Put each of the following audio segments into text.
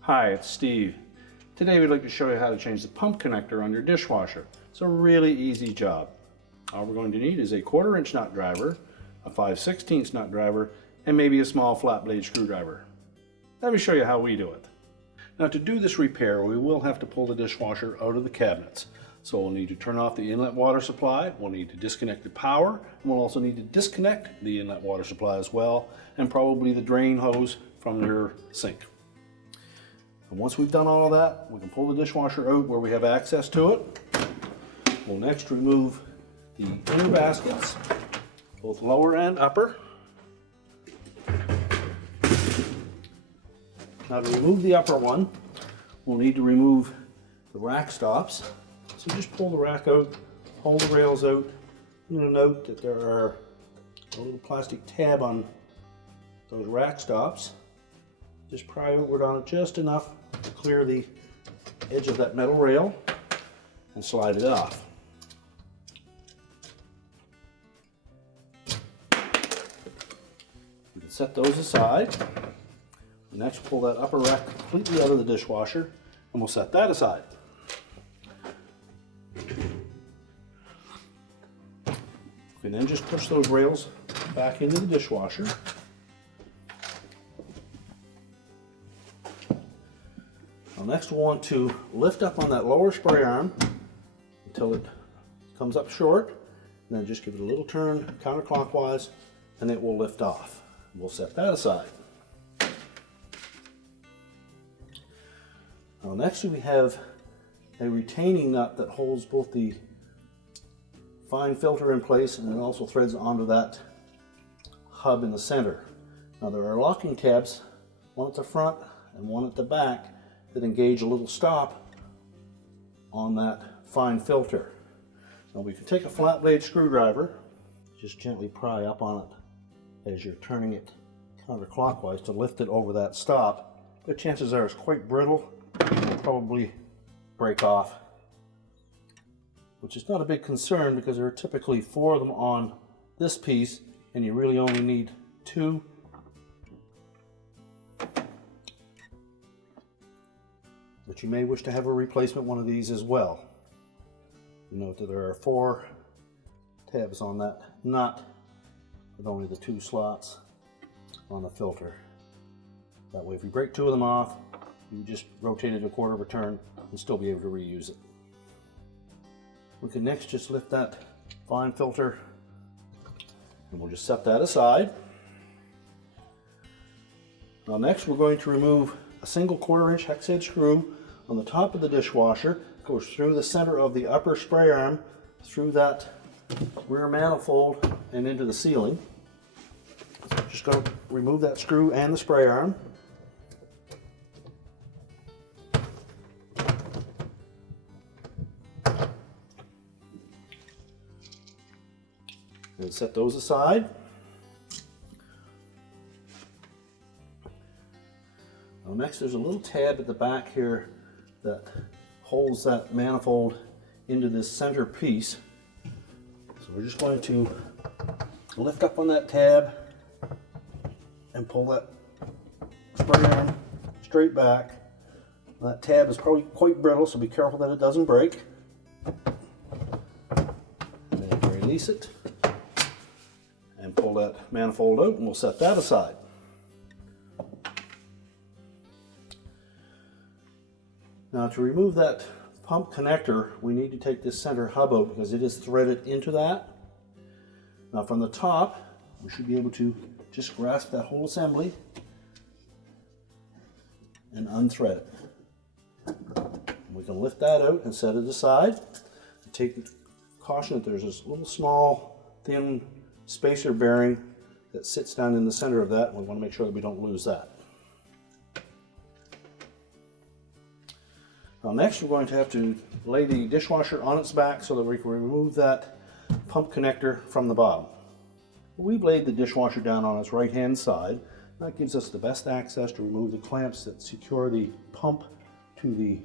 Hi, it's Steve. Today we'd like to show you how to change the pump connector on your dishwasher. It's a really easy job. All we're going to need is a 1/4 inch nut driver, a 5/16 nut driver, and maybe a small flat blade screwdriver. Let me show you how we do it. Now to do this repair, we will have to pull the dishwasher out of the cabinets. So we'll need to turn off the inlet water supply, we'll need to disconnect the power, and we'll also need to disconnect the inlet water supply as well, and probably the drain hose from your sink. And once we've done all of that, we can pull the dishwasher out where we have access to it. We'll next remove the inner baskets, both lower and upper. Now to remove the upper one, we'll need to remove the rack stops. So just pull the rack out, pull the rails out. You'll note that there are a little plastic tab on those rack stops. Just pry outward on it just enough to clear the edge of that metal rail and slide it off. We can set those aside. Next, pull that upper rack completely out of the dishwasher and we'll set that aside. We can then just push those rails back into the dishwasher. Next we'll want to lift up on that lower spray arm until it comes up short, and then just give it a little turn counterclockwise and it will lift off. We'll set that aside. Now next we have a retaining nut that holds both the fine filter in place and it also threads onto that hub in the center. Now there are locking tabs, one at the front and one at the back, that engage a little stop on that fine filter. Now we can take a flat blade screwdriver, just gently pry up on it as you're turning it counterclockwise to lift it over that stop. But chances are it's quite brittle, it'll probably break off, which is not a big concern because there are typically 4 of them on this piece and you really only need 2. But you may wish to have a replacement one of these as well. You note that there are 4 tabs on that nut with only the 2 slots on the filter. That way if you break 2 of them off, you just rotate it a 1/4 of a turn and still be able to reuse it. We can next just lift that fine filter and we'll just set that aside. Now next we're going to remove a single 1/4 inch hex head screw on the top of the dishwasher. It goes through the center of the upper spray arm, through that rear manifold and into the ceiling. So I'm just going to remove that screw and the spray arm. And set those aside. Now next there's a little tab at the back here that holds that manifold into this center piece. So we're just going to lift up on that tab and pull that spray arm straight back. That tab is probably quite brittle, so be careful that it doesn't break. And then release it and pull that manifold out and we'll set that aside. Now to remove that pump connector, we need to take this center hub out because it is threaded into that. Now from the top, we should be able to just grasp that whole assembly and unthread it. We can lift that out and set it aside. Take caution that there's this little small thin spacer bearing that sits down in the center of that. We want to make sure that we don't lose that. Now next we're going to have to lay the dishwasher on its back so that we can remove that pump connector from the bottom. We've laid the dishwasher down on its right hand side. That gives us the best access to remove the clamps that secure the pump to the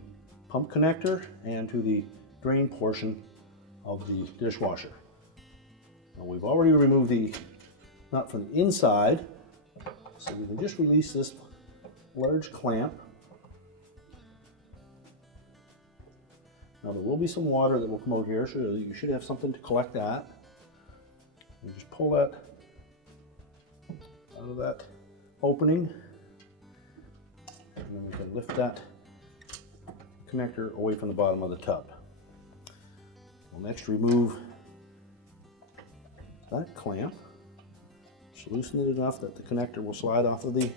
pump connector and to the drain portion of the dishwasher. Now we've already removed the nut from the inside, so we can just release this large clamp. Now there will be some water that will come out here, so you should have something to collect that. And just pull that out of that opening, and then we can lift that connector away from the bottom of the tub. We'll next remove that clamp. Just loosen it enough that the connector will slide off of the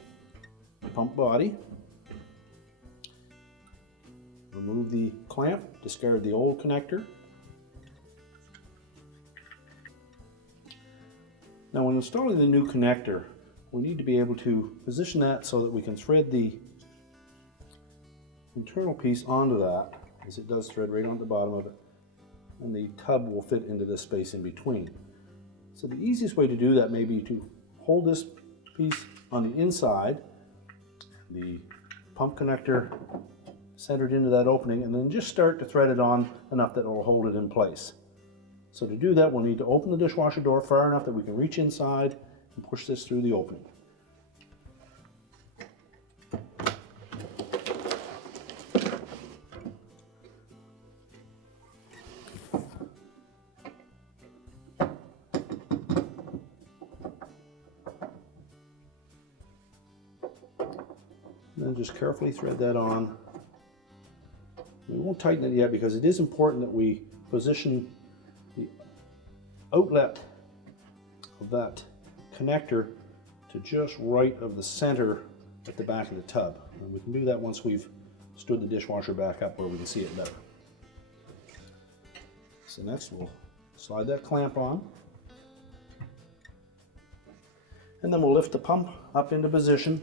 pump body. Remove the clamp, discard the old connector. Now when installing the new connector, we need to be able to position that so that we can thread the internal piece onto that, as it does thread right on the bottom of it, and the tub will fit into this space in between. So the easiest way to do that may be to hold this piece on the inside, the pump connector centered into that opening, and then just start to thread it on enough that it will hold it in place. So to do that, we'll need to open the dishwasher door far enough that we can reach inside and push this through the opening. And then just carefully thread that on. We won't tighten it yet because it is important that we position the outlet of that connector to just right of the center at the back of the tub. And we can do that once we've stood the dishwasher back up where we can see it better. So next we'll slide that clamp on. And then we'll lift the pump up into position.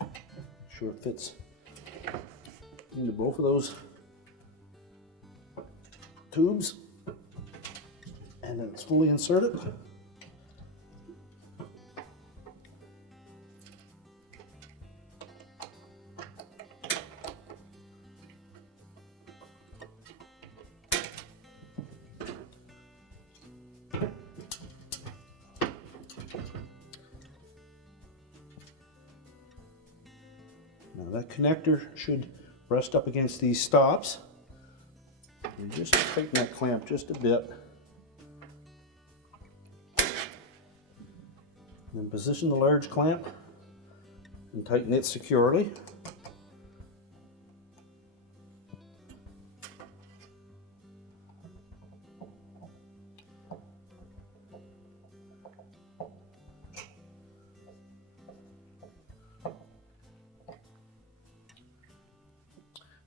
Make sure it fits into both of those tubes, and then it's fully inserted. Now that connector should rest up against these stops. And just tighten that clamp just a bit. Then position the large clamp and tighten it securely.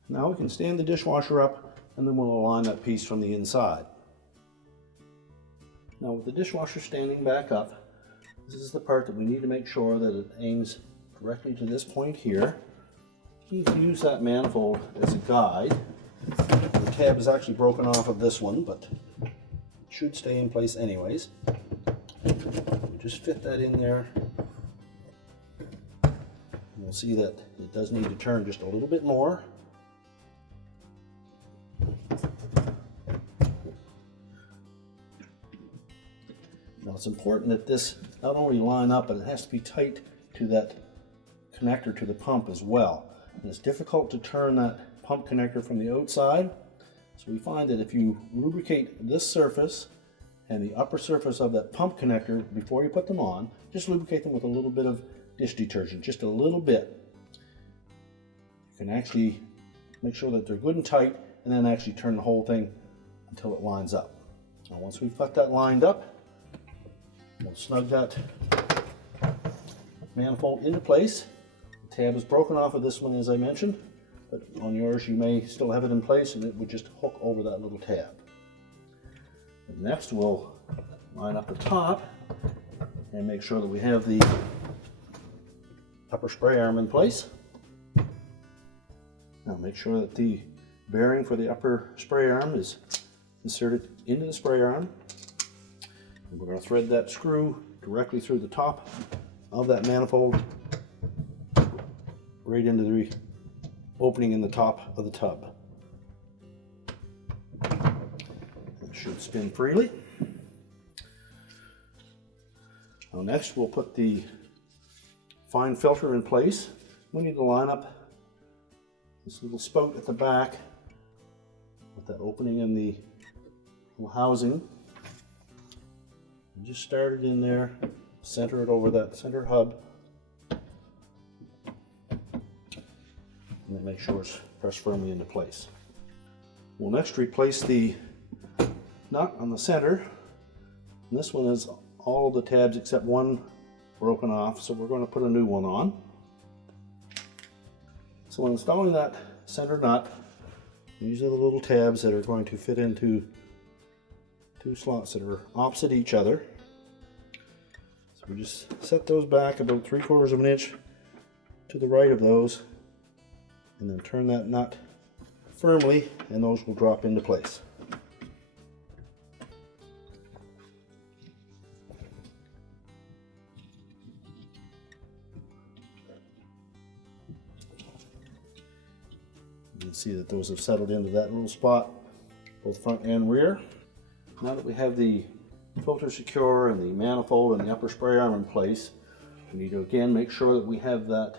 Now we can stand the dishwasher up, and then we'll align that piece from the inside. Now with the dishwasher standing back up, this is the part that we need to make sure that it aims directly to this point here. You can use that manifold as a guide. The tab is actually broken off of this one, but it should stay in place anyways. We just fit that in there. And we'll see that it does need to turn just a little bit more. Now it's important that this not only line up, but it has to be tight to that connector to the pump as well. And it's difficult to turn that pump connector from the outside. So we find that if you lubricate this surface and the upper surface of that pump connector before you put them on, just lubricate them with a little bit of dish detergent, just a little bit. You can actually make sure that they're good and tight, and then actually turn the whole thing until it lines up. Now once we've got that lined up, we'll snug that manifold into place. The tab is broken off of this one, as I mentioned, but on yours you may still have it in place, and it would just hook over that little tab. And next we'll line up the top and make sure that we have the upper spray arm in place. Now make sure that the bearing for the upper spray arm is inserted into the spray arm. And we're going to thread that screw directly through the top of that manifold, right into the opening in the top of the tub. should spin freely. Now next we'll put the fine filter in place. We need to line up this little spout at the back with that opening in the little housing. And just start it in there, center it over that center hub, and then make sure it's pressed firmly into place. We'll next replace the nut on the center. And this one is all the tabs except one broken off, so we're going to put a new one on. So when installing that center nut, these are the little tabs that are going to fit into two slots that are opposite each other. So we just set those back about 3/4 of an inch to the right of those, and then turn that nut firmly, and those will drop into place. You can see that those have settled into that little spot, both front and rear. Now that we have the filter secure and the manifold and the upper spray arm in place, we need to again make sure that we have that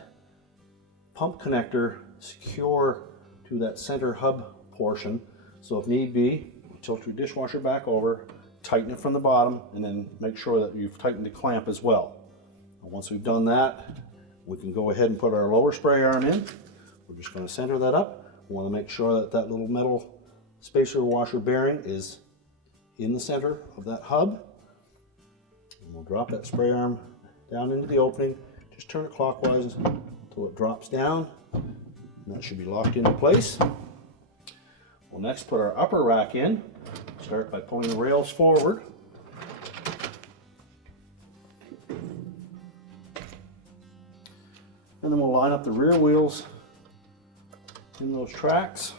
pump connector secure to that center hub portion. So if need be, tilt your dishwasher back over, tighten it from the bottom, and then make sure that you've tightened the clamp as well. And once we've done that, we can go ahead and put our lower spray arm in. We're just going to center that up. We want to make sure that that little metal spacer washer bearing is in the center of that hub. And we'll drop that spray arm down into the opening. Just turn it clockwise until it drops down. And that should be locked into place. We'll next put our upper rack in. Start by pulling the rails forward. And then we'll line up the rear wheels in those tracks.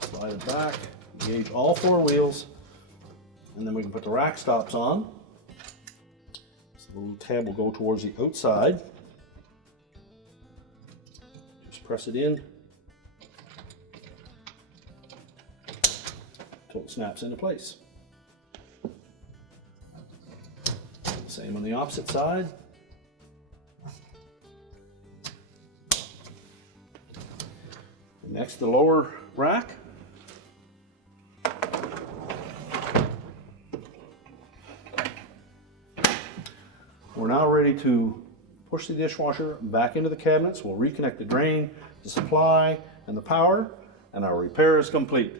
Slide it back, engage all 4 wheels, and then we can put the rack stops on. So the little tab will go towards the outside. Just press it in until it snaps into place. Same on the opposite side. Next, the lower rack. We're now ready to push the dishwasher back into the cabinets. We'll reconnect the drain, the supply, and the power, and our repair is complete.